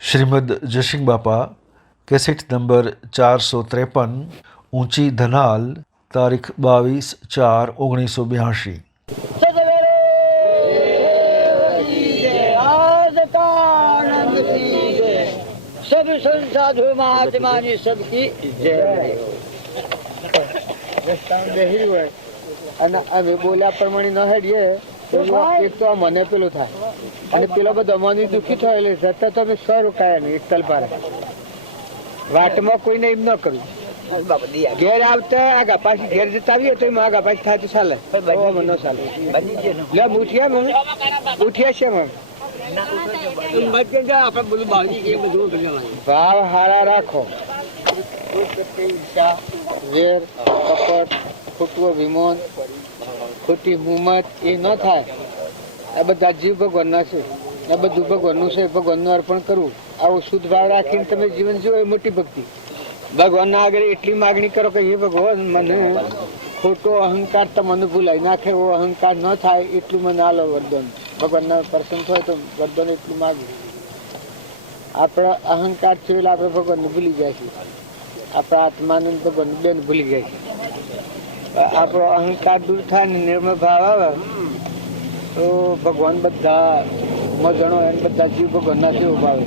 श्रीमद जयसिंह बापा cassette number 453 ऊंची धनाल तारीख 22/4/1982। सब संसाधु महात्मा ने सबकी जय। અમે બોલ્યા પ્રમાણે ન હેડીએ એક તો મને પેલું થાય અને પેલો બધો અમારી દુઃખી થાય એટલે જતા તો અમે સો રોકાયા નહીં એક તલપારે વાટમાં કોઈને એમ ન કરવું ઘેર આવતા આગા પાછી ઘેર જતા આવીએ તો એમાં આગા પાછી થાય તો ચાલે ન ચાલે લે ઉઠ્યા છે ભાવ હારા રાખો વેર કપટ ખોટવો વિમોન ખોટી હુમત એ ન થાય આ બધા જીવ ભગવાનના છે આ બધું ભગવાનનું છે ભગવાનનું અર્પણ કરવું આવો શુદ્ધ ભાવ રાખીને તમે જીવન જીવો એ મોટી ભક્તિ ભગવાનના આગળ એટલી માગણી કરો કે હે ભગવાન મને ખોટો અહંકાર તો મને ભૂલાઈ નાખે એવો અહંકાર ન થાય એટલું મને આલો વરદાન ભગવાનના પ્રસન્ન થાય તો વરદાન એટલું માગ્યું આપણા અહંકાર છે એટલે આપણે ભગવાનને ભૂલી જાય છે આપણા આત્માને ભગવાન બેન ભૂલી જાય છે આપણો અહંકાર દૂર થાય ને નિર્મળ ભાવ આવે તો ભગવાન બધા મજણો એને બધા જીવ ભગવાનના જેવો ભાવે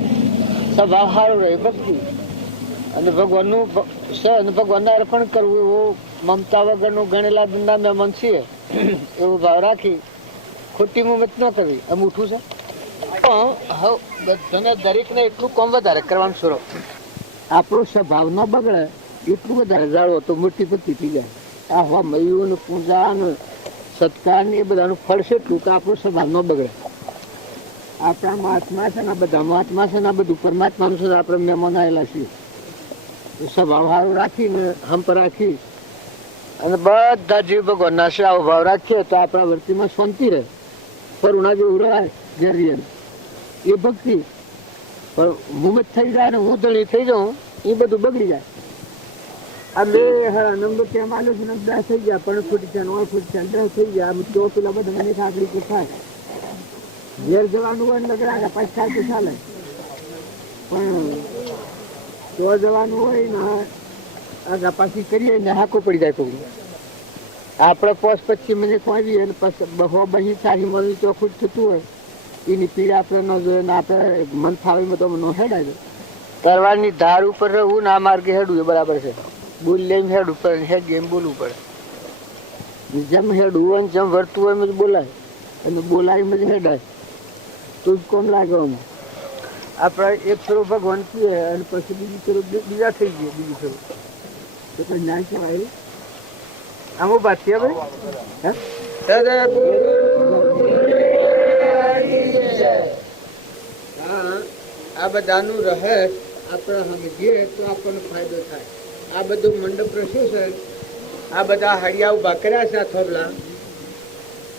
સ્વભાવ સારો રહે ભક્તિ અને ભગવાનનું છે અને ભગવાનને અર્પણ કરવું એવું મમતા વગરનું ગણેલા દંડા મહેમાન છીએ એવો ભાવ રાખી ખોટી મુમત ન કરવી આમ ઉઠું છે બધાને દરેકને એટલું કામ વધારે કરવાનું શરૂ આપણો સ્વભાવ ન બગડે એટલું વધારે જાળવો તો મોટી ભક્તિ થઈ જાય આ હવા મયુર પૂજા ને સત્કાર ને એ બધાનું ફળ છે એટલું કે આપણો સ્વભાવ ન બગડે આપણા મહાત્મા છે ને બધા મહાત્મા છે ને આ બધું પરમાત્માનું છે આપણે મહેમાન આવેલા છીએ સ્વભાવ સારો રાખીને હંપ રાખી અને બધા જીવ ભગવાનના છે આવો ભાવ રાખીએ તો આપણા વર્તીમાં શાંતિ રહે કરુણા જેવું રહે જરીએ એ ભક્તિ પણ મુમત થઈ જાય ને હું દળી થઈ જાઉં એ બધું બગડી જાય આ બે નંબર ત્યાં માલો છે દસ થઈ ગયા પણ ફૂટી છે 9 ફૂટ છે 10 થઈ ગયા આમ તો પેલા બધા મને આકડી કે થાય ઘેર જવાનું હોય ને લગડા પાછા થાય તો ચાલે પણ તો જવાનું હોય ને આગા પાછી કરીએ ને હાકો પડી જાય કોઈ આપણે 5-25 મિનિટ આવીએ ને પછી બહો બહી સારી મળી ચોખ્ખું થતું હોય એની પીડા આપણે ન જોઈએ ને આપણે મન ફાવીમાં તો ન હેડાય તરવારની ધાર ઉપર રહેવું ને આ માર્ગે હેડવું એ બરાબર છે બોલ લઈને હેડવું પડે હેડ એમ બોલવું પડે જેમ હેડવું હોય ને જેમ વર્તું હોય એમ જ બોલાય અને બોલાય એમ જ હેડાય તો જ કોમ લાગે અમે આપણે એક ફેરો ભગવાન કહીએ અને પછી બીજી ફેરો બીજા થઈ ગઈ બીજી ફેરો તો કઈ ના કહેવાય આમ વાત છે ભાઈ હા આ બધાનું રહે આપણે સમજીએ તો આપણને ફાયદો થાય આ બધું મંડપ શું છે આ બધા હળિયા ઉભા કર્યા છે આ થોબલા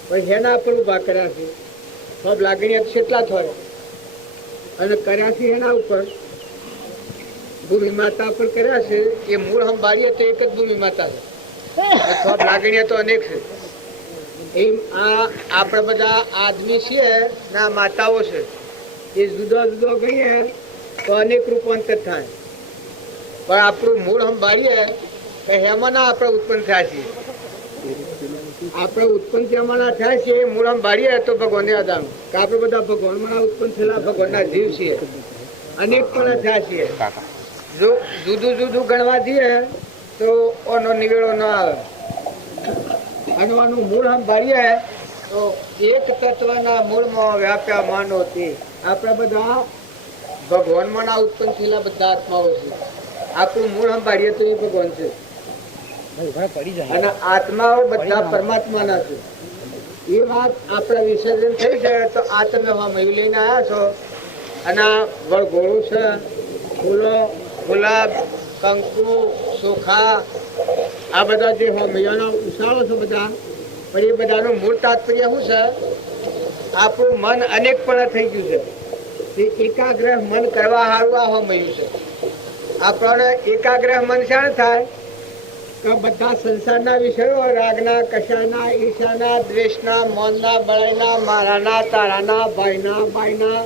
પછી હેના પર ઉભા કર્યા છે થોબ લાગણી કેટલા થોડે અને કર્યા છે એના ઉપર ભૂમિ માતા પર કર્યા છે એ મૂળ સંભાળીએ તો એક જ ભૂમિ માતા છે થોબ લાગણીઓ તો અનેક છે એમ આ આપણે બધા આદમી છીએ ના માતાઓ છે એ જુદો જુદો ગઈએ તો અનેક રૂપાંતર થાય પણ આપણું મૂળ સંભાળીએ તો હેમાના આપણે ઉત્પન્ન થયા છીએ આપણે ઉત્પન્ન જેમાંના થયા છીએ મૂળ સંભાળીએ તો ભગવાનને આદામ કે આપણે બધા ભગવાનમાં ઉત્પન્ન થયેલા ભગવાનના જીવ છીએ અનેક પણ થયા છીએ જો જુદું જુદું ગણવા જઈએ તો ઓનો નિવેડો ન આવે અનવાનું મૂળ સંભાળીએ તો એક તત્વના મૂળમાં વ્યાપ્યા માનો તે આપણે બધા ભગવાનમાં ઉત્પન્ન થયેલા બધા આત્માઓ છે આપણું મૂળ સંભાળીએ તો એ ભગવાન છે અને આત્માઓ બધા પરમાત્માના છે એ વાત આપણે વિસર્જન થઈ જાય તો આ તમે મયું લઈને આવ્યા છો અને આ વળઘોળું છે ફૂલો ગુલાબ કંકુ ચોખા આ બધા જે મૈયાના ઉછાળો છો બધા પણ એ બધાનું મૂળ તાત્પર્ય શું છે આપણું મન અનેક પણ થઈ ગયું છે એકાગ્ર મન કરવા સારું આ મળ્યું છે આપણને એકાગ્ર મન શાણ થાય તો બધા સંસારના વિષયો રાગના કશાના ઈર્ષાના દ્વેષના મૌનના બળાઈના મારાના તારાના ભાઈના બાઈના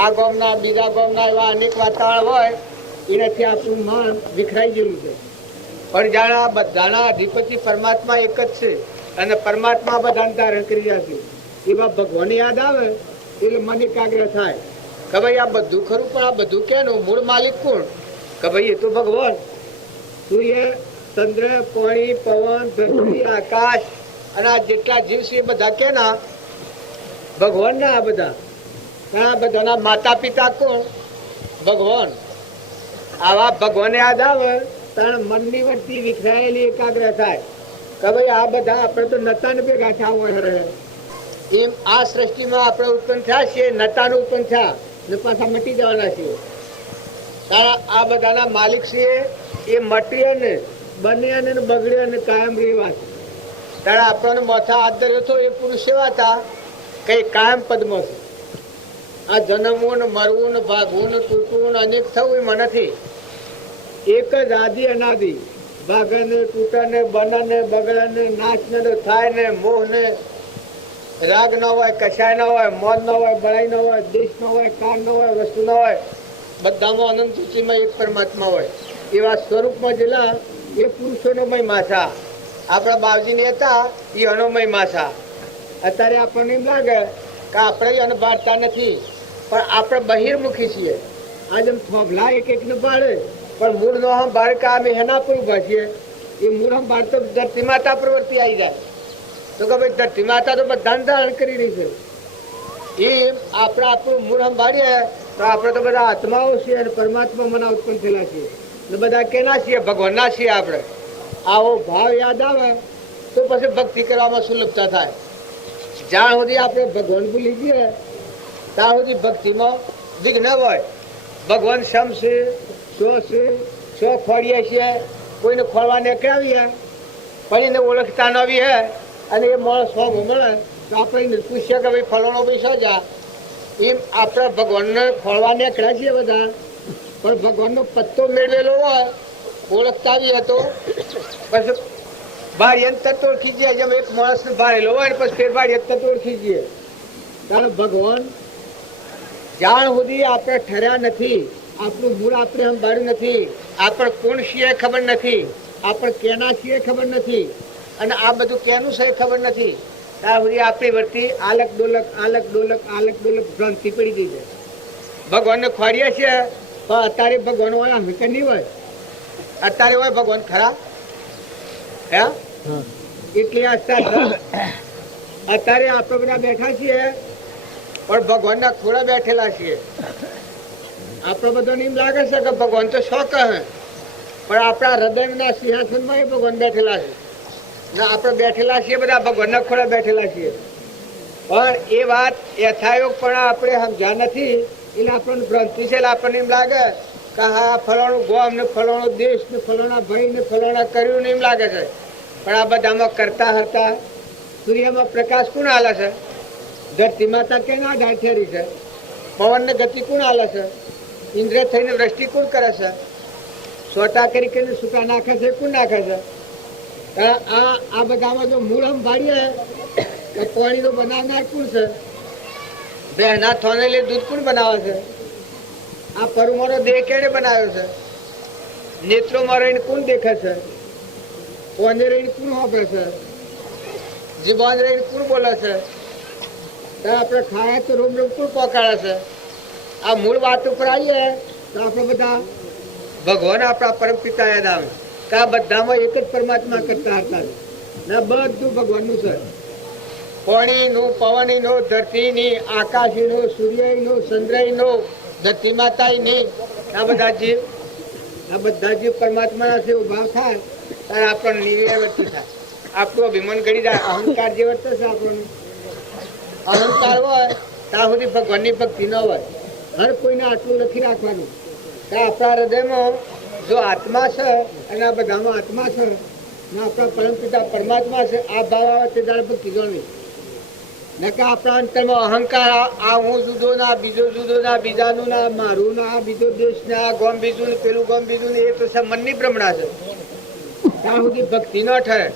આ ગામના બીજા ગામના એવા અનેક વાતાવરણ હોય એનાથી આપણું મન વિખરાઈ ગયેલું છે. પણ જાણે આ બધાના અધિપતિ પરમાત્મા એક જ છે અને પરમાત્મા બધાને ધારણ કરી રહ્યા છે. એવા ભગવાન યાદ આવે એટલે મને એકાગ્ર થાય કે ભાઈ આ બધું ખરું, પણ આ બધું કેનું મૂળ માલિક કોણ? કે ભાઈ એ તો ભગવાન. સૂર્ય, ચંદ્ર, પાણી, પવન, ધરતી, આકાશ અને આ જેટલા જીવ છે એ બધા કેના? ભગવાન ના. આ બધા આ બધાના માતા પિતા કોણ? ભગવાન. આવા ભગવાન યાદ આવે તાણ મનની વચ્ચે વિખરાયેલી એકાગ્ર થાય કે ભાઈ આ બધા આપણે તો નતા ને ભેગા થયા હોય રહે. એમ આ સૃષ્ટિમાં આપણે ઉત્પન્ન થયા છીએ, નતા નું ઉત્પન્ન થયા ને પાછા મટી જવાના છીએ. તારા આ બધાના માલિક છે એ મટીએ ને બને ને બગડે ને કાયમ રહેવા. તારા આપણને માથા હાથ ધર્યો હતો એ પુરુષ એવા હતા કઈ કાયમ પદમાં છે. આ જન્મવું ને મરવું ને ભાગવું ને તૂટવું ને અનેક થવું એમાં નથી. એક જ આદિ અનાદિ. ભાગે ને તૂટે ને બને ને બગડે ને નાશ ને થાય ને મોહ ને રાગ ન હોય, કશાય ન હોય, મોજ ન હોય, બળાઈ ન હોય, દેશ ન હોય, કાળ ન હોય, વસ્તુ ન હોય, બધામાં અનંત સૂચિમાં એક પરમાત્મા હોય. એવા સ્વરૂપમાં જેલા એ પુરુષોનો મય માથા. આપણા બાવજીને હતા એ અણોમય માથા. અત્યારે આપણને એમ લાગે કે આપણે જ અનભાળતા નથી, પણ આપણે બહિર્મુખી છીએ. આજે થોભલા એક એક ને પાડે પણ મૂળ નો સંભાળ કે અમે હેના પર ઉભા છીએ. એ મૂળ સંભાળ તો ધરતી માતા પ્રવૃત્તિ આવી જાય તો કે ભાઈ ધરતી માતા તો બધાને ધારણ કરી રહી છે. એ આપણે આપણું મૂળ સંભાળીએ તો આપણે તો બધા આત્માઓ છીએ અને પરમાત્મા મના ઉત્પન્ન થયેલા છીએ ને બધા કેના છીએ? ભગવાનના છીએ. આપણે આવો ભાવ યાદ આવે તો પછી ભક્તિ કરવામાં સુલભતા થાય. જ્યાં સુધી આપણે ભગવાન ભૂલી જઈએ ત્યાં સુધી ભક્તિમાં વિઘ્ન હોય. ભગવાન સમ છે, શો ખોડીએ છીએ, કોઈને ખોળવા નીકળાવીએ પણ એને ઓળખતા ન આવી હે અને એ માણસ સો મળે તો આપણે પૂછીએ કે ભાઈ ફલાણો ભાઈ શું જા. એમ આપણે ભગવાનને ખોળવા નીકળ્યા છીએ બધા, પણ ભગવાનનો પત્તો મેળવેલો હોય ઓળખતા આવીએ તો પછી બારી તત્વ ઓળખી જાય. જેમ એક માણસને ભારેલો હોય ને પછી ફેર બારી તત્વ ઓળખી જઈએ. કારણ ભગવાન જ્યાં સુધી આપણે ઠર્યા નથી, આપણું મૂળ આપણે સંભાળ્યું નથી, આપણે કોણ છીએ ખબર નથી, આપણે કેના છીએ ખબર નથી અને આ બધું કેનું છે ખબર નથી, ત્યાં સુધી આપણી વર્તી આલક ડોલક આલક ડોલક આલક ડોલક ભ્રાંતિ પડી ગઈ છે. ભગવાનને ખોડીએ છીએ પણ અત્યારે ભગવાન હોય આમ કે નહીં હોય? અત્યારે હોય ભગવાન ખરા હે? એટલી આસ્થા અત્યારે આપણે બધા બેઠા છીએ પણ ભગવાનના ખોળા બેઠેલા છીએ. આપણે બધાને એમ લાગે છે કે ભગવાન તો શો કહે પણ આપણા હૃદયના સિંહાસનમાં એ ભગવાન બેઠેલા છે ને આપણે બેઠેલા છીએ બધા ભગવાનના ખોળા બેઠેલા છીએ. પણ એ વાત યથાયોગ પણ આપણે સમજ્યા નથી એટલે આપણને ભ્રાંતિ છે. એટલે આપણને એમ લાગે કે હા ફલાણું ગામ ને ફલાણો દેશ ને ફલાણા ભાઈ ને ફલાણા કર્યું ને એમ લાગે છે. પણ આ બધામાં કરતા હરતા સૂર્યમાં પ્રકાશ કોણ હાલે છે? ધરતી માતા કેના આધાર ઠેરી છે? પવનને ગતિ કોણ હાલે છે? ઇન્દ્ર થઈને વૃષ્ટિ કોણ કરે છે? સોટા કરી કરીને સૂકા નાખે છે કોણ નાખે છે? આ બધામાં જો મૂળ સંભાળીએ તો પાણીનો બનાવનાર કોણ છે? બહેના થોનેલી દૂધ કોણ બનાવે છે? આ પરુમાનો દેહ કેને બનાવ્યો છે? નેત્રોમાં રહીને કોણ દેખે છે? કોને રહીને કોણ વાપરે છે? જીવાન રહીને કોણ બોલે છે? આપણે ખાયા તો રોમ રોમ કોણ પકાડે છે? આ મૂળ વાત ઉપર આવીએ તો આપણે બધા ભગવાન આપણા પરમ પિતા યાદ આવે કે આ બધામાં એક જ પરમાત્મા કરતા હતા ને બધું ભગવાનનું છે. પાણીનું, પવનનું, ધરતીની, આકાશનું, સૂર્યનું, ચંદ્રનું, ધરતી માતાની, આ બધા જીવ પરમાત્માના છે. ભાવ થાય ત્યારે આપણને નિવૃત્તિ થાય, આપણું અભિમાન કરી જાય. અહંકાર જે વર્તે છે આપણને અહંકાર હોય ત્યાં સુધી ભગવાનની ભક્તિ ન હોય. હર કોઈને આટલું લખી રાખવાનું કે આપણા હૃદયમાં જો આત્મા છે અને આ બધામાં આત્મા છે ને આપણા પરમપિતા પરમાત્મા છે, આ ભાવ આવે તે દાડે ભક્તિ જોડવી ને કે આપણા અંતરમાં અહંકાર આ હું જુદો ના બીજો જુદો ના બીજાનું ના મારું ના બીજો દેશ ના આ ગોમ બીજું ને પેલું ગોમ બીજું ને એ તો છે મનની ભ્રમણા છે. ત્યાં સુધી ભક્તિ ન ઠરે.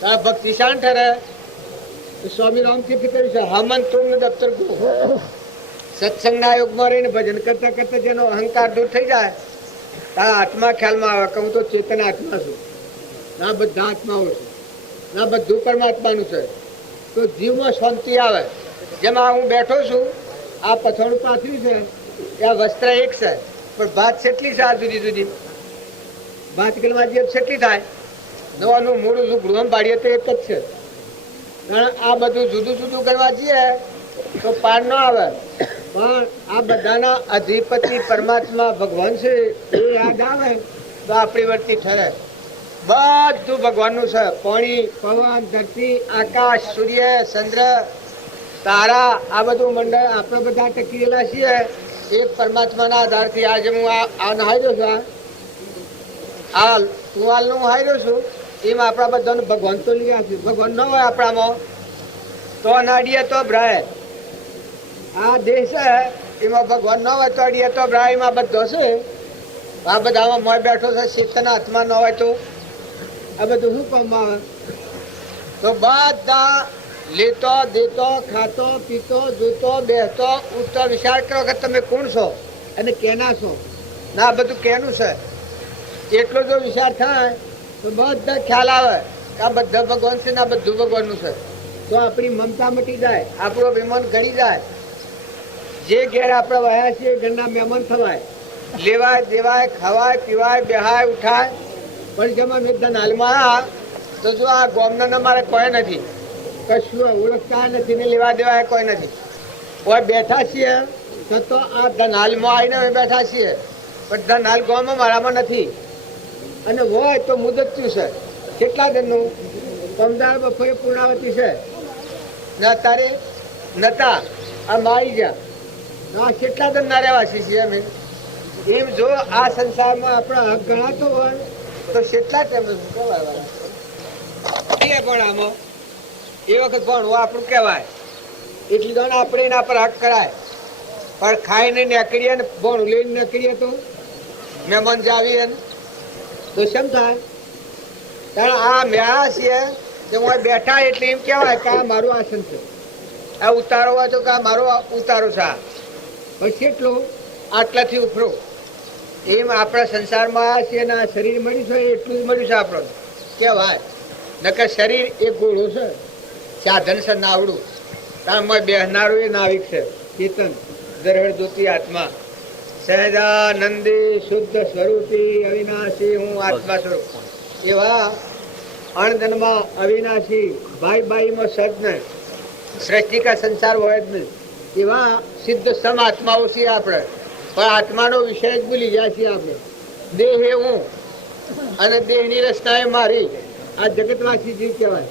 ત્યાં ભક્તિ શાન ઠરે? સ્વામી રામથી કર્યું છે હમન તુંગ દફતર સત્સંગના યોગમાં રહીને ભજન કરતા કરતા જેનો અહંકાર દૂર થઈ જાય તારા આત્મા ખ્યાલમાં આવે કે હું તો ચેતન આત્મા છું, ના બધા આત્માઓ છે, ના બધું પરમાત્માનું છે, તો જીવમાં શાંતિ આવે. જેમાં હું બેઠો છું, આ પથોડું પાથરી છે, આ વસ્ત્ર એક છે, પણ ભાત કેટલી છે, આ જુદી જુદી ભાત ગણવા જે કેટલી થાય, નવાનું મૂળ ગૃહમ બાળીએ તો એક જ છે. કારણ આ બધું જુદું જુદું કરવા જઈએ તો પાર ન આવે. પણ આ બધાના અધિપતિ પરમાત્મા ભગવાન છે એ યાદ આવે તો આપણી વર્તી ઠરે. બધું ભગવાનનું છે. પાણી, પવન, ધરતી, આકાશ, સૂર્ય, ચંદ્ર, તારા, આ બધું મંડળ આપણે બધા ટકી છીએ એક પરમાત્માના આધારથી. આજે હું આ નહાઈ રહ્યો છું, આ ટુવાલનું નહાઈ રહ્યો છું, એમાં આપણા બધાનું ભગવાન તો લીધા છે. ભગવાન ન હોય આપણામાં તો અનાડીએ તો ભ્રાય. આ દેહ છે એમાં ભગવાન ન હોય તો અડીએ તો ભ્રાય. એમાં બધો છે, આ બધામાં મોય બેઠો છે, ચેતના હાથમાં ન હોય તો આ બધું શું કામમાં આવે? તો બધા લેતો દેતો ખાતો પીતો જોતો બેસતો ઉઠતો વિચાર કરો કે તમે કોણ છો અને કેના છો. ના આ બધું કેનું છે એટલો જો વિચાર થાય તો બધા ખ્યાલ આવે કે આ બધા ભગવાન છે ને આ બધું ભગવાનનું છે. તો આપણી મમતા મટી જાય, આપણો વિમાન ઘણી જાય. જે ઘેર આપણે વયા છીએ ઘરના મહેમાન થવાય, લેવાય દેવાય, ખવાય પીવાય, બેહાય ઉઠાય. પણ જેમાં મેં ધનાલમાં આવ્યા તો જો આ ગોમના મારે કોઈ નથી, કશું ઓળખતા નથી ને લેવા દેવાય કોઈ નથી. કોઈ બેઠા છીએ તો આ ધનાલમાં આવીને બેઠા છીએ, પણ ધનાલ ગામમાં મારામાં નથી. અને હોય તો મુદતયું છે. કેટલા દિનનું? પમદાર બપોરે પૂર્ણાવતી છે ને અત્યારે નતા આ મારી ગયા. આ કેટલા દિન ના રહેવાસી છીએ અમે. એમ જો આ સંસારમાં આપણા હક ગણાતો હોય તો કેટલા ટાઈમ કહેવાય પણ આમાં એ વખત ભણવું આપણું કહેવાય. એટલી દોડ આપણે એના પર હક કરાય. પણ ખાઈને નીકળીએ ને ભણું લઈને નીકળીએ તો મહેમાન જાવીએ તો શેમ થાય? કારણ આ મેળા છીએ કે હું બેઠા એટલે એમ કહેવાય કે આ મારું આસન છે, આ ઉતારો હોય તો કે આ મારો ઉતારો છે. પછી એટલું આટલાથી ઉફરો. એમ આપણા સંસારમાં છીએ ને આ શરીર મળ્યું છે એટલું જ મળ્યું છે આપણને કહેવાય. નકર શરીર એ ગોળો છે, સાધન છે નાવડું. કારણ બેહનારું એ નાવિક છે, ચેતન દરહળ ધોતી આત્મા, સહેજાનંદી શુદ્ધ સ્વરૂપી અવિનાશી હું આત્મા સ્વરૂપ. એવા અણધનમાં અવિનાશી ભાઈ ભાઈમાં સજ્ઞ સૃષ્ટિ કા સંસાર હોય જ નહીં એવા સિદ્ધ સમ આત્માઓ છીએ આપણે. પણ આત્માનો વિષય જ ભૂલી ગયા છીએ આપણે. દેહ એ હું અને દેહની રચના એ મારી. આ જગતવાસી જીવ કહેવાય.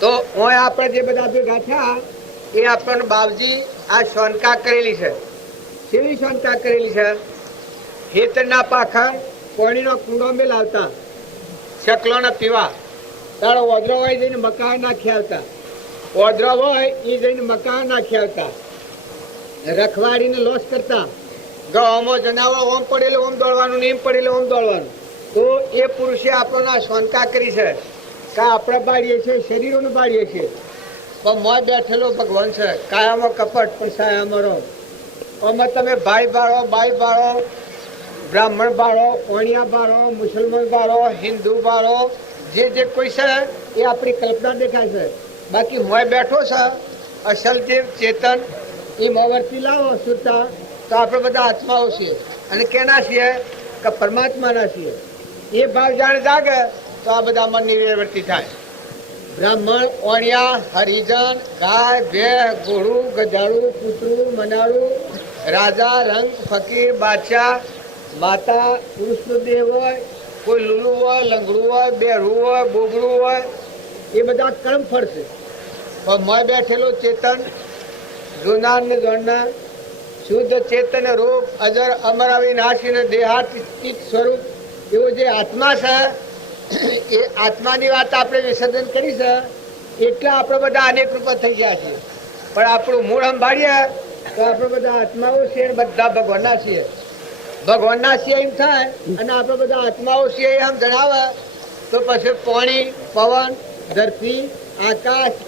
તો હું આપણે જે બધા ભેગા થયા એ આપણને બાપજી આ શોનકા કરેલી છે. કેવી શોનકા કરેલી છે? ખેતરના પાખર પાણીનો કુંડો મેલાવતા, ચકલોને પીવા. તારો ઓદરો હોય જઈને મકા નાખી આવતા, ઓદરો હોય એ જઈને મકા નાખી આવતા. રખવાડીને લોસ કરતા. ગવામાં જનાવર ઓમ પડેલો ઓમ દોડવાનું ને એમ પડેલો ઓમ દોડવાનું. તો એ પુરુષે આપણને શોનકા કરી છે કે આપણે બાળીએ છીએ, શરીરોને બાળીએ છીએ. પણ મોય બેઠેલો ભગવાન છે. કાયામાં કપટ પણ સાયામાં રહો. આમાં તમે ભાઈ બાળો, બાઈ બાળો, બ્રાહ્મણ બાળો, ઓણિયા બાળો, મુસલમાન બાળો, હિન્દુ બાળો, જે કોઈ છે એ આપણી કલ્પના દેખાય છે. બાકી મોય બેઠો છે અસલ જે ચેતન એ મોવર્તી લાવો સુરતા તો આપણે બધા આત્માઓ છીએ. અને કેના છીએ? કે પરમાત્માના છીએ. એ ભાવ જાણે જાગે તો આ બધા મન નિવૃત્તિ થાય. બ્રાહ્મણ, ઓણિયા, હરિજન, ગાય, ભેંસ, ઘોડું, ગધાડું, કૂતરું, મનાડું, રાજા, રંગ, ફકીર, બાદશાહ, માતા, પુરુષનો દેહ હોય, કોઈ લૂલું હોય, લંગડું હોય, બેરું હોય, બોગડું હોય, એ બધા કર્મ ફળ છે. પણ મોય બેઠેલો ચેતન જોનાર ને જોડનાર શુદ્ધ ચેતન રૂપ અજર અમર અવિનાશી ને દેહાતીત સ્વરૂપ એવો જે આત્મા છે એ આત્માની વાત આપણે વિસર્જન કરી છે એટલે આપણે બધા અનેક રૂપ થઈ ગયા છીએ. પણ આપણું મૂળ સંભાળીએ તો આપણે બધા આત્માઓ છીએ, બધા ભગવાનના છીએ. ભગવાનના છીએ એમ થાય અને આપણે બધા આત્માઓ છીએ એમ જણાવે તો પછી પાણી, પવન, ધરતી, આકાશ,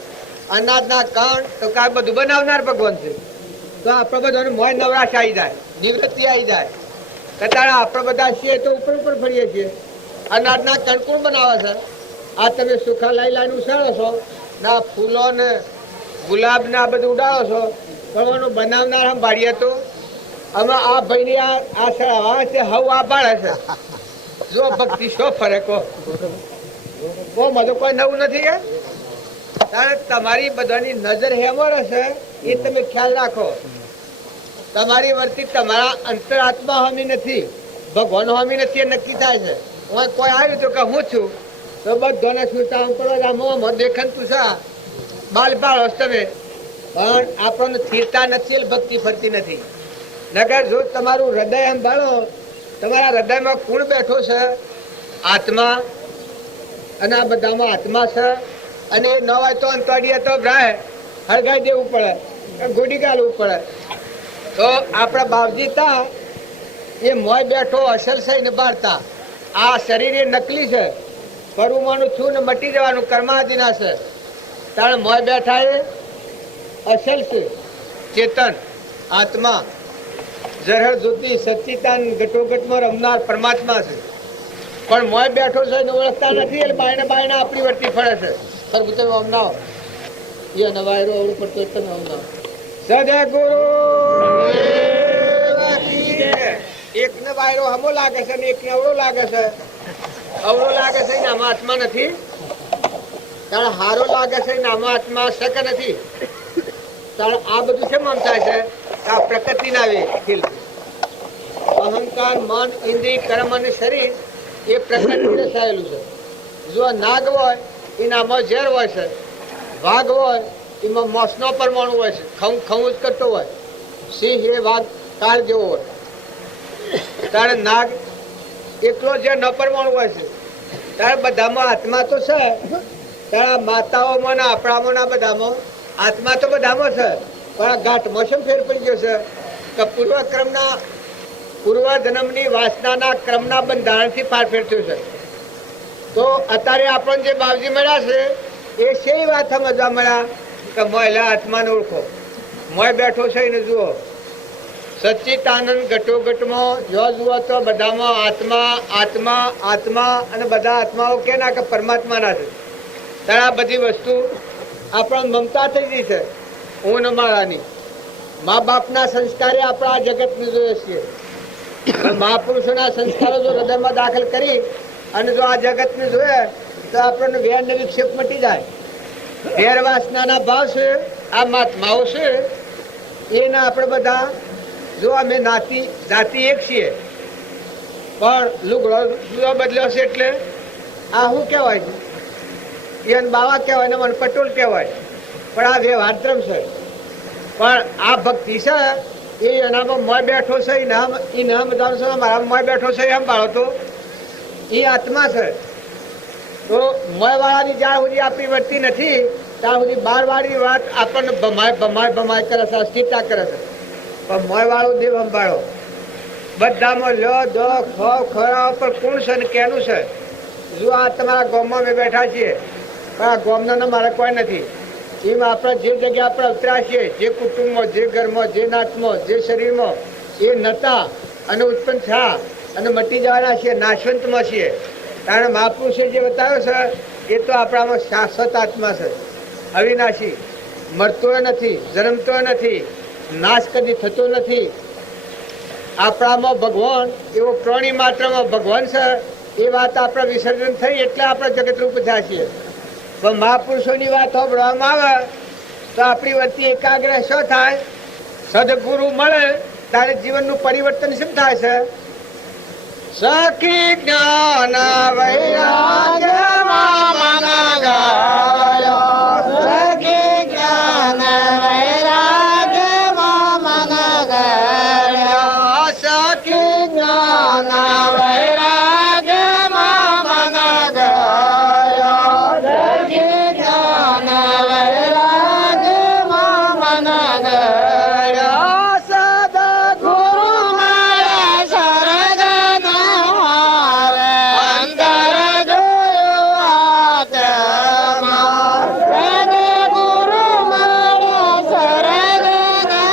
અનાજના કણ તો કાંઈ બધું બનાવનાર ભગવાન છે. તો આપણે બધાને મોય નવરાશ આવી જાય, નિવૃત્તિ આવી જાય. કતાળા આપણે બધા છીએ તો ઉપર ઉપર ફરીએ છીએ. અનાજના કંકુળ બનાવે છે. આ તમે સુખા લાઈ ઉછાળો છો, ના ફૂલો ને ગુલાબ ને આ બધું ઉડાડો છો, પણ એનું બનાવનાર સંભાળીએ તો અમે આ ભાઈની આ છે હવ આ બાળે છે. જો ભક્તિ શો ફરકો બહુ બધું કોઈ નવું નથી કે તારે તમારી બધાની નજર હેમર હશે એ તમે ખ્યાલ રાખો. તમારી વર્તી તમારા અંતરાત્મા હમી નથી, ભગવાન હમી નથી એ નક્કી થાય છે. હું કોઈ આવ્યું તો કે હું છું તો બધાને સુરતા કરવા મોં દેખતું છે બાલ બાળો તમે, પણ આપણને સ્થિરતા નથી, ભક્તિ ફરતી નથી. નગર જો તમારું હૃદય સંભાળો, તમારા હૃદયમાં કોણ બેઠો છે? આત્મા. અને આ બધામાં આત્મા છે. અને એ ન હોય તો અંતવાડીએ તો ભ્રાય હળગાઈ દેવું પડે, ગોડી ગાલવું પડે. તો આપણા બાપજી તા એ મોય બેઠો અસલ છે ને બારતા. આ શરીર એ નકલી છે, પરમાનું છું ને મટી જવાનું કર્માધીના છે. તાણે મોય બેઠા એ અસલ છે, ચેતન આત્મા, જરહર જ્યોતિ સચ્ચિતાન ઘટોઘટમાં રમનાર પરમાત્મા છે. પણ મોય બેઠો છે ને ઓળખતા નથી, એટલે બાયને બાયને આપણી વર્તી ફળે છે. પણ તમે અમનાવો એ નવાયરો અવડું પડતો તમે અમનાવો. સદગુરુ એકને વાયરો હમો લાગે છે ને એકને અવળો લાગે છે. અવળો લાગે છે ને આમાં આત્મા નથી, તારે હારો લાગે છે ને આમાં આત્મા શક નથી. તારે આ બધું કેમ આમ થાય છે? આ પ્રકૃતિ ના ખેલ. અહંકાર, મન, ઇન્દ્રિય, કર્મ અને શરીર એ પ્રકૃતિને થયેલું છે. જો નાગ હોય એનામાં ઝેર હોય છે, વાઘ હોય એમાં મોસનો પરમાણુ હોય છે, ખવું જ કરતો હોય. સિંહ એ વાઘ કાળ જેવો હોય. તારે નાગ એકલો જે ન પરમાણુ હોય છે. તારે બધામાં આત્મા તો છે. તારા માતાઓમાં ના આપણામાં બધામાં આત્મા તો બધામાં છે, પણ આ ઘાટમાં શું ફેર પડી ગયો છે કે પૂર્વ જન્મની વાસનાના ક્રમના બંધારણથી પાર ફેર થયું છે. તો અત્યારે આપણને જે બાવજી મળ્યા છે એ શેની વાત સમજવા મળ્યા કે મોયલા આત્માને ઓળખો. મોય બેઠો છે એને જુઓ. સચ્ચિતાનંદ ઘટોઘટમાં જો જુઓ તો બધામાં આત્મા આત્મા આત્મા, અને બધા આત્માઓ કેના કે પરમાત્માના છે. ત્યારે આ બધી વસ્તુ આપણને મમતા થઈ ગઈ છે, હું ને મારાની. મા બાપના સંસ્કારે આપણે આ જગતને જોઈએ છીએ. મહાપુરુષોના સંસ્કારો જો હૃદયમાં દાખલ કરી અને જો આ જગતને જોઈએ તો આપણને વેર ને વિક્ષેપ મટી જાય. વેર વાસનાના ભાવ છે, આ મહાત્માઓ છે એના આપણે બધા જો અમે જાતિ એક છીએ, પણ લુગડો જુદો બદલ્યો છે. એટલે આ શું કહેવાય છે? એને બાવા કહેવાય ને મને પટોલ કહેવાય, પણ આ વ્યવહારદ્રમ છે. પણ આ ભક્તિ છે એ એનામાં મોય બેઠો છે, એ નામ બધાનું છે. મારા મોય બેઠો છે એમ બાળો તો એ આત્મા છે. તો મોય વાળાની જ્યાં સુધી આપણી વર્તી નથી ત્યાં સુધી બાર વાળી વાત આપણને ભમાય કરે છે, અસ્થિરતા કરે છે. પણ મોય વાળો દેવ સંભાળો. બધામાં લો દો ખરા પર કોણ છે ને કેનું છે? જો આ તમારા ગામમાં અમે બેઠા છીએ, પણ આ ગામના મારે કોઈ નથી. એમ આપણે જે જગ્યા આપણે અવતર્યા છીએ, જે કુટુંબમાં, જે ઘરમાં, જે નાતમાં, જે શરીરમાં એ નતા અને ઉત્પન્ન થયા અને મટી જવાના છીએ, નાશવંતમાં છીએ. કારણ મહાપુરુષે જે બતાવ્યો છે એ તો આપણામાં શાશ્વત આત્મા છે, અવિનાશી, મરતો નથી, જન્મતો નથી, નાશ કદી થતો નથી. આપણામાં ભગવાન એવો પ્રાણી માત્રમાં ભગવાન છે એ વાત આપણા વિસર્જન થઈ એટલે આપણે જગત રૂપ થયા છીએ. પણ મહાપુરુષોની વાત સાંભળવામાં આવે તો આપણી વચ્ચે એકાગ્ર શું થાય? સદગુરુ મળે ત્યારે જીવનનું પરિવર્તન શું થાય છે? સખી જ્ઞાન વૈરાગ્યમાં મન ગયો, સખી જ્ઞાન વૈરાગ્યમાં મન ગયો, સખી જ્ઞાન વૈરાગ્યમાં મન ગયો, સખી જ્ઞાન વૈરાગ્યમાં મન ગયો. સદગુરુ મારા શરણનો હારે અંદર જોયો આત્મા, સદગુરુ મારા શરણનો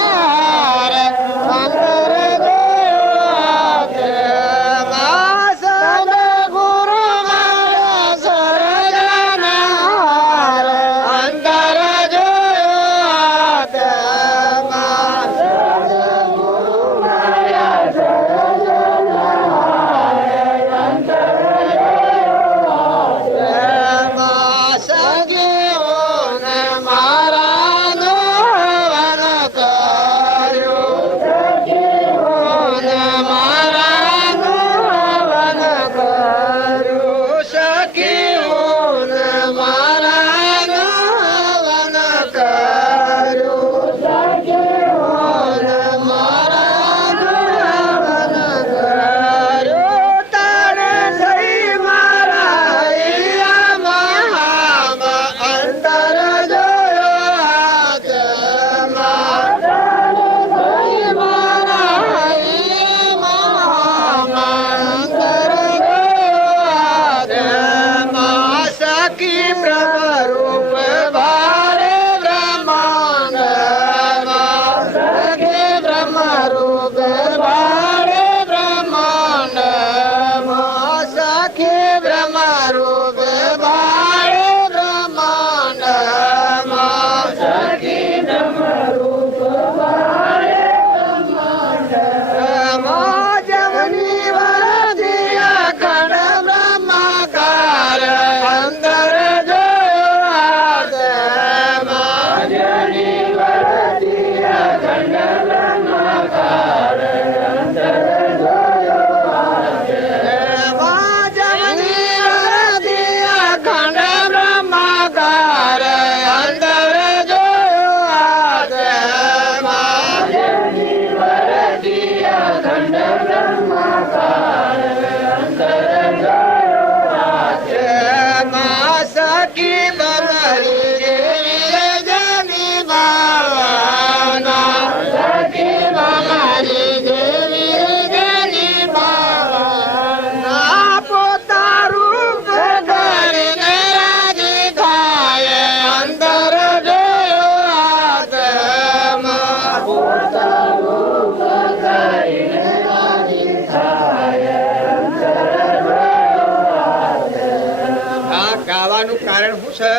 કહેવાનું કારણ શું છે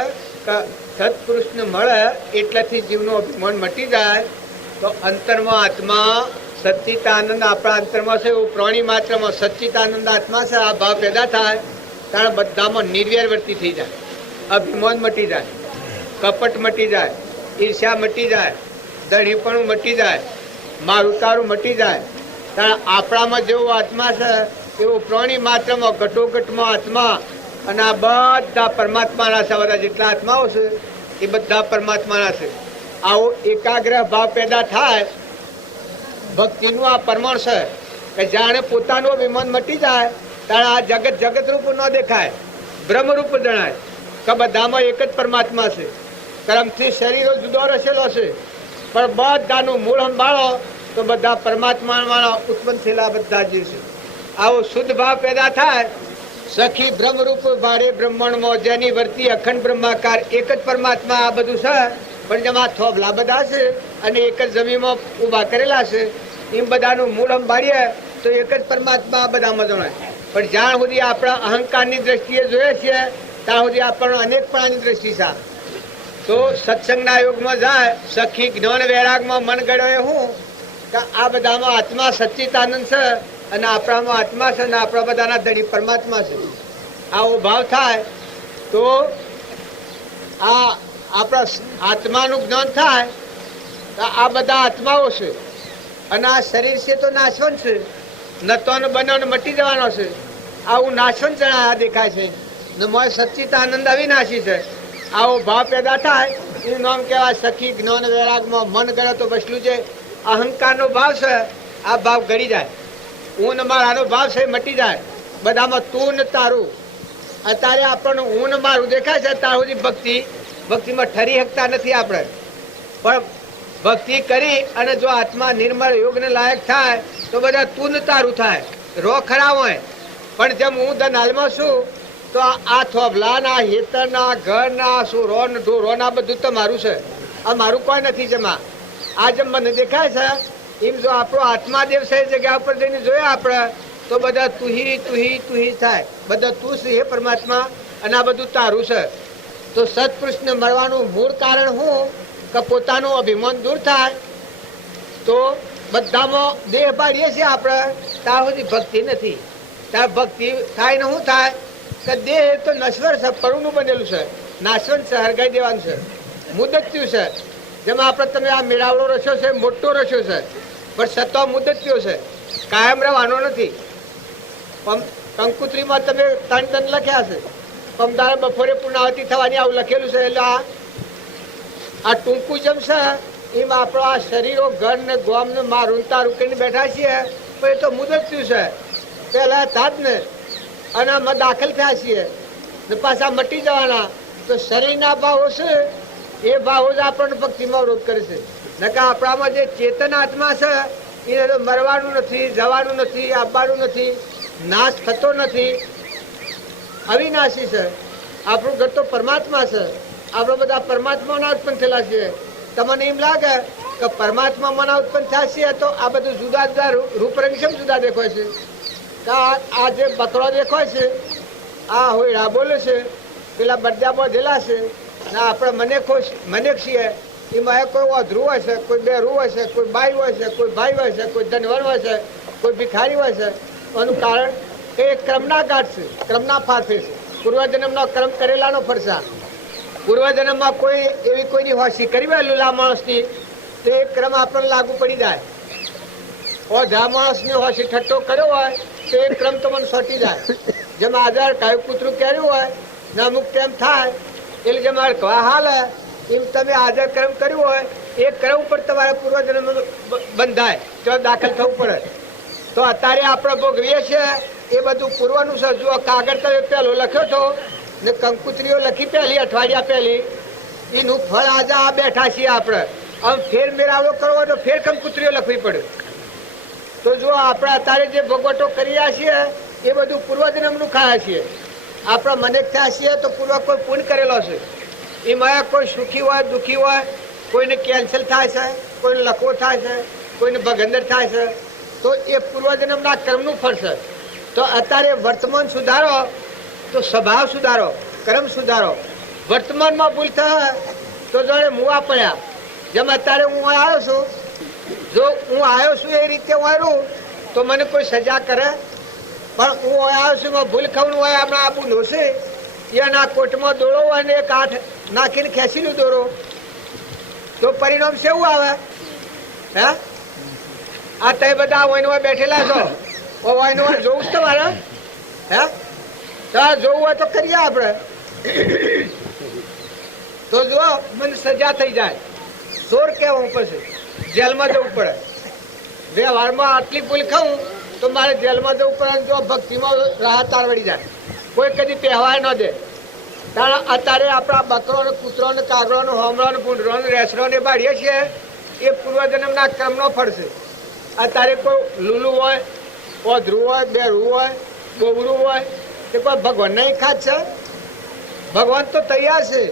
કે સત્પુરુષને મળે એટલાથી જીવનું અભિમાન મટી જાય. તો અંતરમાં આત્મા સચ્ચિતાનંદ આપણા અંતરમાં છે એવું પ્રાણી માત્રમાં સચ્ચિતાનંદ આત્મા છે. આ ભાવ પેદા થાય ત્યારે બધામાં નિર્વેર વર્તી થઈ જાય, અભિમાન મટી જાય, કપટ મટી જાય, ઈર્ષ્યા મટી જાય, દઢીપણું મટી જાય, મારું તારું મટી જાય. ત્યારે આપણામાં જેવો આત્મા છે એવું પ્રાણી માત્રમાં ઘટોઘટમાં આત્મા અને આ બધા પરમાત્માના છે. બધા જેટલા આત્માઓ છે એ બધા પરમાત્માના છે. આવો એકાગ્ર ભાવ પેદા થાય. ભક્તિનું આ પરમાણ છે કે જાણે પોતાનું અભિમાન મટી જાય ત્યારે આ જગત જગત રૂપ ન દેખાય, બ્રહ્મરૂપ જણાય કે બધામાં એક જ પરમાત્મા છે. કર્મથી શરીરો જુદો રચેલો છે પણ બધાનું મૂળ સંભાળો તો બધા પરમાત્માના ઉત્પન્ન થયેલા બધા જીવ છે. આવો શુદ્ધ ભાવ પેદા થાય. સખી બ્રહ્મરૂપ ભારે બ્રહ્માંડમાં જેની વર્તી અખંડ બ્રહ્માકાર એક જ પરમાત્મા આ બધું છે. પણ જેમાં થોભલા બધા છે અને એક જ જમીનમાં ઊભા કરેલા છે એમ બધાનું મૂળ સંભાળીએ તો એક જ પરમાત્મા બધામાં જણાય. પણ જ્યાં સુધી આપણા અહંકારની દ્રષ્ટિએ જોઈએ છીએ ત્યાં સુધી આપણને અનેકપણાની દ્રષ્ટિ છે. તો સત્સંગના યોગમાં જાય સખી જ્ઞાન વૈરાગમાં મન ગળ્યો હું કે આ બધામાં આત્મા સચ્ચિતાનંદ છે અને આપણામાં આત્મા છે અને આપણા બધાના ધણી પરમાત્મા છે. આવો ભાવ થાય તો આ આપણા આત્માનું જ્ઞાન થાય તો આ બધા આત્માઓ છે અને આ શરીર છે તો નાશવંત છે, નતોને બનોને મટી જવાનો છે. આવું નાશવંત જણા દેખાય છે ને મોય સચ્ચિતાનંદ અવિનાશી છે. આવો ભાવ પેદા થાય એનું નામ કહેવાય સખી જ્ઞાન વૈરાગમાં મન ગળે. તો બસલું જે અહંકારનો ભાવ છે આ ભાવ ગળી જાય. હું ને મારાનો ભાવ છે મટી જાય. બધામાં તું ને તારું. અત્યારે આપણને હું ને મારું દેખાય છે ત્યાં સુધી ભક્તિમાં ઠરી શકતા નથી આપણે. પણ ભક્તિ કરી અને જો આત્મા નિર્મળ યોગને લાયક થાય તો બધા તું ને તારું થાય. રો ખરા હોય પણ જેમ હું ધનાલમાં છું તો આ થોભલાના હેતરના ઘરના શું રો ને ઢોરો ના બધું તો મારું છે. આ મારું કોઈ નથી જેમાં. આ જેમ મને દેખાય છે એમ જો આપણો આત્માદેવ છે જગ્યા ઉપર જઈને જોયા આપણે તો બધા તુહી તુહી તુહી થાય. બધા તું છે હે પરમાત્મા અને આ બધું તારું છે. તો સત્પુરુષને મળવાનું મૂળ કારણ શું કે પોતાનું અભિમાન દૂર થાય. તો બધામાં દેહ પાડીએ છીએ આપણે ત્યાં સુધી ભક્તિ નથી. ત્યાં ભક્તિ થાય ને શું થાય કે દેહ તો નશ્વર છે, પરુનું બનેલું છે, નાશવંત છે, હરગાઈ દેવાનું છે, મુદત્યું છે. જેમાં આપણે તમે આ મેળાવડો રસ્યો છે મોટો રસ્યો છે પણ સત્વ મુદત્યો છે, કાયમ રહેવાનો નથી. કંકુત્રીમાં તમે તન લખ્યા છે પમદાર બપોરે પૂર્ણાવતી થવાની આવું લખેલું છે. એટલે આ ટૂંકું જેમ છે એમાં આપણો આ શરીરો ઘર ને ગોમ ને મારું તારું કરીને બેઠા છીએ પણ એ તો મુદત્યું છે. પહેલા હતા જ ને અને આમાં દાખલ થયા છીએ ને પાછા મટી જવાના. તો શરીરના ભાવો છે એ ભાવો જ આપણને ભક્તિમાં વિરોધ કરે છે. નકા આપણામાં જે ચેતન આત્મા છે એને તો મરવાનું નથી, જવાનું નથી, આવવાનું નથી, નાશ થતો નથી, અવિનાશી છે. આપણું ઘર તો પરમાત્મા છે. આપણે બધા પરમાત્માના ઉત્પન્ન થયેલા છીએ. તમને એમ લાગે કે પરમાત્મામાં ઉત્પન્ન થયા છીએ તો આ બધું જુદા જુદા રૂપરંગ કેમ જુદા દેખાય છે? આ જે બકરો દેખાય છે આ હોયડા બોલે છે, પેલા બરદા બોધેલા છે ને આપણે મને છીએ. એમાં કોઈ અધરું હોય છે, કોઈ બેરું હોય છે, કોઈ બાઈ હોય છે, કોઈ ભાઈ હોય છે, કોઈ ધનવર હોય છે, કોઈ ભિખારી હોય છે. એનું કારણ એ ક્રમના ગાંઠ છે, ક્રમના ફાફે છે. પૂર્વજન્મનો ક્રમ કરેલાનો ફરસા. પૂર્વજન્મમાં કોઈ એવી કોઈની હોશી કરી હોય લીલા માણસની તો એ ક્રમ આપણને લાગુ પડી જાય. ઓધા માણસની હોશી ઠટ્ટો કર્યો હોય તો એ ક્રમ તો મને સોટી જાય. જેમાં આધાર કાયું કૂતરું કર્યું હોય ને અમુક ટાઈમ થાય એટલે જેમ હાલે એમ તમે આધાર કર્મ કર્યું હોય એ કર્મ ઉપર તમારે પૂર્વજન્મ બંધાય તો દાખલ થવું પડે. તો અત્યારે આપણે ભોગવીએ છીએ એ બધું પૂર્વનું છે. જુઓ કાગળ તો પહેલો લખ્યો હતો ને કંકુત્રીઓ લખી પહેલી અઠવાડિયા પહેલી એનું ફળ આજે આ બેઠા છીએ આપણે. આમ ફેર મેળાવો કરવો તો ફેર કંકુત્રીઓ લખવી પડે. તો જો આપણે અત્યારે જે ભોગવટો કરી રહ્યા છીએ એ બધું પૂર્વજન્મનું ખાયા છીએ. આપણા મને થયા છીએ તો પૂર્વ કોઈ પુણ્ય કરેલો છે. એમાં કોઈ સુખી હોય, દુઃખી હોય, કોઈને કેન્સલ થાય છે, કોઈને લકવો થાય છે, કોઈને ભગંદર થાય છે. તો એ પૂર્વજન્મના કર્મનું ફળ છે. તો અત્યારે વર્તમાન સુધારો તો સ્વભાવ સુધારો. કર્મ સુધારો. વર્તમાનમાં ભૂલ થાય તો જાણે મુવા પડ્યા. જેમ અત્યારે હું આવ્યો છું, જો હું આવ્યો છું એ રીતે હું આવ્યું તો મને કોઈ સજા કરે, પણ હું આવ્યો છું ભૂલ ખાવાનું હોય હમણાં આબુ નોશે એના કોટમાં દોડો હોય ને એક હાથ નાખીને ખેંચીને દોરો તો પરિણામ કેવું આવે? હે આ તે બધા વહીનો બેઠેલા છો, વહીનો જોવું જ તમારે? હે તારે જોવું હોય તો કરીએ આપણે. તો જો મને સજા થઈ જાય, ચોર કહેવું પછી જેલમાં જવું પડે. વ્યવહારમાં આટલી ભૂલ ખાઉં તો મારે જેલમાં જવું પડે. જો ભક્તિમાં રાહત તારવડી જાય, કોઈ કદી પહેવાય ન દે. કારણ અત્યારે આપણા બકરો ને કૂતરો ને કાગડો ને હોમળો ને ભૂંડરો ને રેસડો ને બાળીએ છીએ એ પૂર્વજન્મના કર્મનો ફળશે. અત્યારે કોઈ લૂલું હોય, ઓધરું હોય, બેરું હોય, બોબરું હોય તે કોઈ ભગવાન નહીં ખાત છે? ભગવાન તો તૈયાર છે.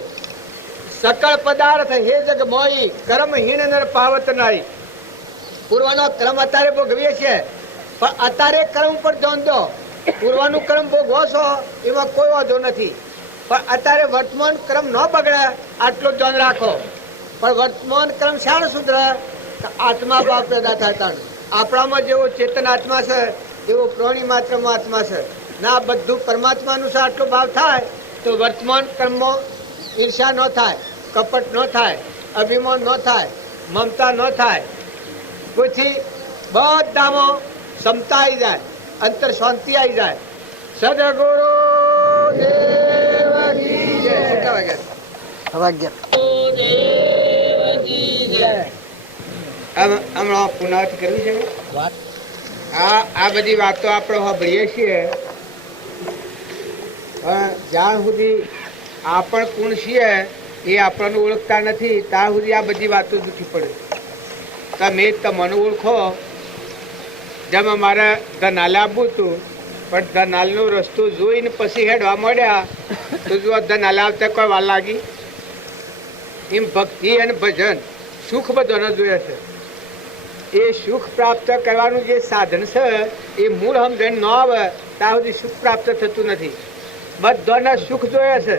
સકળ પદાર્થ હે જગ મોઈ કર્મહીન નર પાવત નાઈ. પૂર્વનો કર્મ અત્યારે ભોગવીએ છીએ, પણ અત્યારે કર્મ પર ધ્યાન દો. પૂર્વનું કર્મ ભોગવો છો એમાં કોઈ વાંધો નથી, પણ અત્યારે વર્તમાન કર્મ ન બગડે આટલું ધ્યાન રાખો. પણ વર્તમાન કર્મ શાણ સુધરે? આત્મા ભાવ પેદા થતા. આપણામાં જેવો ચેતન આત્મા છે એવો પ્રાણી માત્રમાં આત્મા છે. ના બધું પરમાત્માનું છે આટલો ભાવ થાય તો વર્તમાન કર્મમાં ઈર્ષા ન થાય, કપટ ન થાય, અભિમાન ન થાય, મમતા ન થાય. પછી બધામાં ક્ષમતા આવી જાય, અંતર શાંતિ આવી જાય. સદગુરુ હમણાં પુનઃ કરવી છે. આ બધી વાતો આપણે સાંભળીએ છીએ, જ્યાં સુધી આપણ કોણ છીએ એ આપણને ઓળખતા નથી ત્યાં સુધી આ બધી વાતો નથી પડે. તમે તમને ઓળખો. જેમ અમારે ધનાલ આવવું હતું, પણ ધનાલનો રસ્તો જોઈને પછી હેડવા મળ્યા તો જો ધનાલ આવતા કોઈ વાર લાગી. એમ ભક્તિ અને ભજન સુખ બધાને જોઈએ છે. એ સુખ પ્રાપ્ત કરવાનું જે સાધન છે એ મૂળ સમજણ ન આવે ત્યાં સુધી સુખ પ્રાપ્ત થતું નથી. બધાને સુખ જોઈએ છે,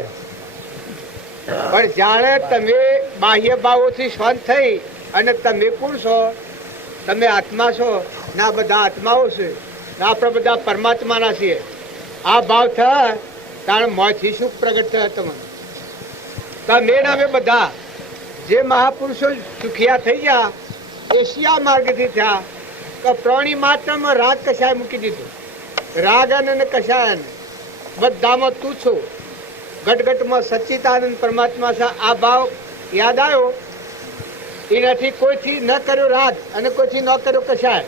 પણ જાણે તમે બાહ્ય ભાવોથી શાંત થઈ અને તમે કોણ છો? તમે આત્મા છો. ના બધા આત્માઓ છે, આપણે બધા પરમાત્માના છીએ. આ ભાવ થાય કારણ મોંથી સુખ પ્રગટ થયા. તમે નામે બધા જે મહાપુરુષો સુખિયા થઈ ગયા એશિયા માર્ગથી થયા. તો પ્રાણી માત્રમાં રાગ કશાય મૂકી દીધું. રાગ અને કશાય બધામાં તું છો. ઘટઘટમાં સચ્ચિદાનંદ પરમાત્મા છે. આ ભાવ યાદ આવ્યો એનાથી કોઈથી ન કર્યો રાગ અને કોઈથી ન કર્યો કશાય.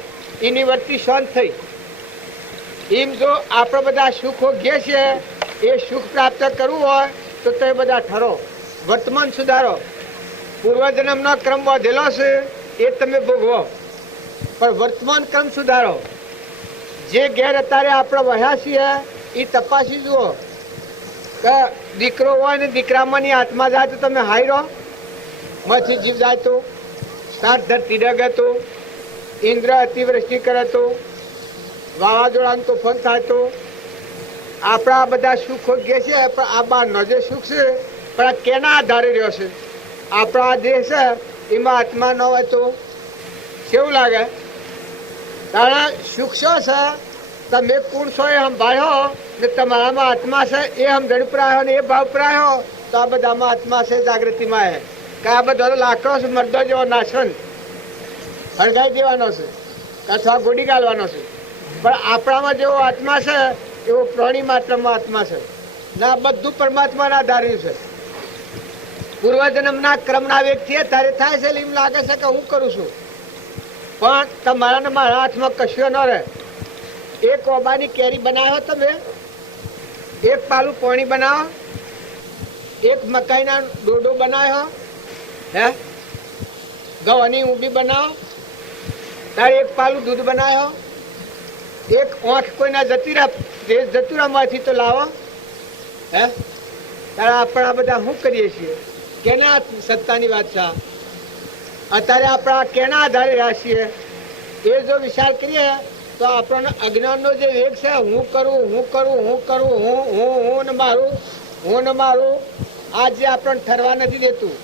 એની વર્તી શાંત થઈ. એમ જો આપણે બધા સુખો ઘે છે એ સુખ પ્રાપ્ત કરવું હોય તો તમે બધા ઠરો, વર્તમાન સુધારો. પૂર્વજન્મનો ક્રમ વધેલો છે એ તમે ભોગવો, પણ વર્તમાન ક્રમ સુધારો. જે ઘેર અત્યારે આપણે વહ્યા છીએ એ તપાસી જુઓ કે દીકરો હોય ને દીકરામાંની આત્મા જાય તો તમે હાઈ રહો. માંથી જીવ જાય તો સાત ધરતી ડગે તો ઇન્દ્ર અતિવૃષ્ટિ કરે તો વાવાઝોડાનું તોફાન થાય તો આપણા બધા સુખો જે છે પણ આ બહારનો જે સુખ છે પણ આ કેના આધારે રહ્યો છે? આપણા દેહ છે એમાં આત્મા ન હોય તો કેવું લાગે? કારણ સુખ શું છે? તમે કોણ છો એ સંભાળ્યો ને તમારામાં આત્મા છે એ સમજણ પ્રાયો ને એ ભાવ પ્રાયો તો આ બધામાં આત્મા છે, જાગૃતિમાં છે. કે આ બધો લાકડો છે મરદો જેવો નાશન હળગાઈ દેવાનો છે અથવા ગોડી ગાળવાનો છે, પણ આપણામાં જેવો આત્મા છે એવો પ્રાણી માત્રમાં આત્મા છે. ના બધું પરમાત્માના આધાર્યું છે. પૂર્વજન્મના ક્રમના વેગથી ત્યારે થાય છે એમ લાગે છે કે હું કરું છું, પણ તમારા ને મારા હાથમાં કશું ન રહે. એક ઓબાની કેરી બનાવો તમે, એક પાલું પાણી બનાવો, એક મકાઈના ડોડો બનાવ્યો, હે ગવાની ઊંબી બનાવો, તારે એક પાલું દૂધ બનાવ્યો, એક આંખ કોઈના જતુરામાંથી તો લાવો. હે તારે આપણે આ બધા શું કરીએ છીએ? કેના સત્તાની વાત છે? અત્યારે આપણા કેના આધારે રહ્યા છીએ? એ જો વિચાર કરીએ તો આપણને અજ્ઞાનનો જે વેગ છે હું કરું હું કરું હું કરું હું હું હું ને મારું હું ને મારું આ જે આપણને ઠરવા નથી દેતું,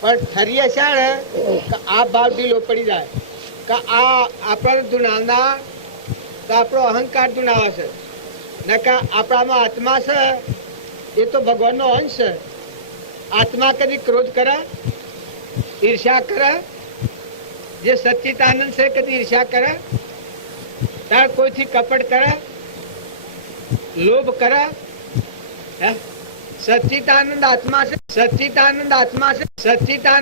પણ ઠરીએ શાણે કે આ ભાવ ઢીલો પડી જાય કે આ આપણને ધુનાવના તો આપણો અહંકાર ધુનાવે છે ને કે આપણામાં આત્મા છે એ તો ભગવાનનો અંશ છે. આત્મા કદી ક્રોધ કરે, ઈર્ષા કરે? જે સચ્ચિદાનંદ છે કદી ઈર્ષા કરે? તાર કોઈથી કપટ કરે, લોભ કરે? હે? સચ્ચિદાનંદ આત્મા છે, સચ્ચિદાનંદ આત્મા છે, સચ્ચિદાનંદ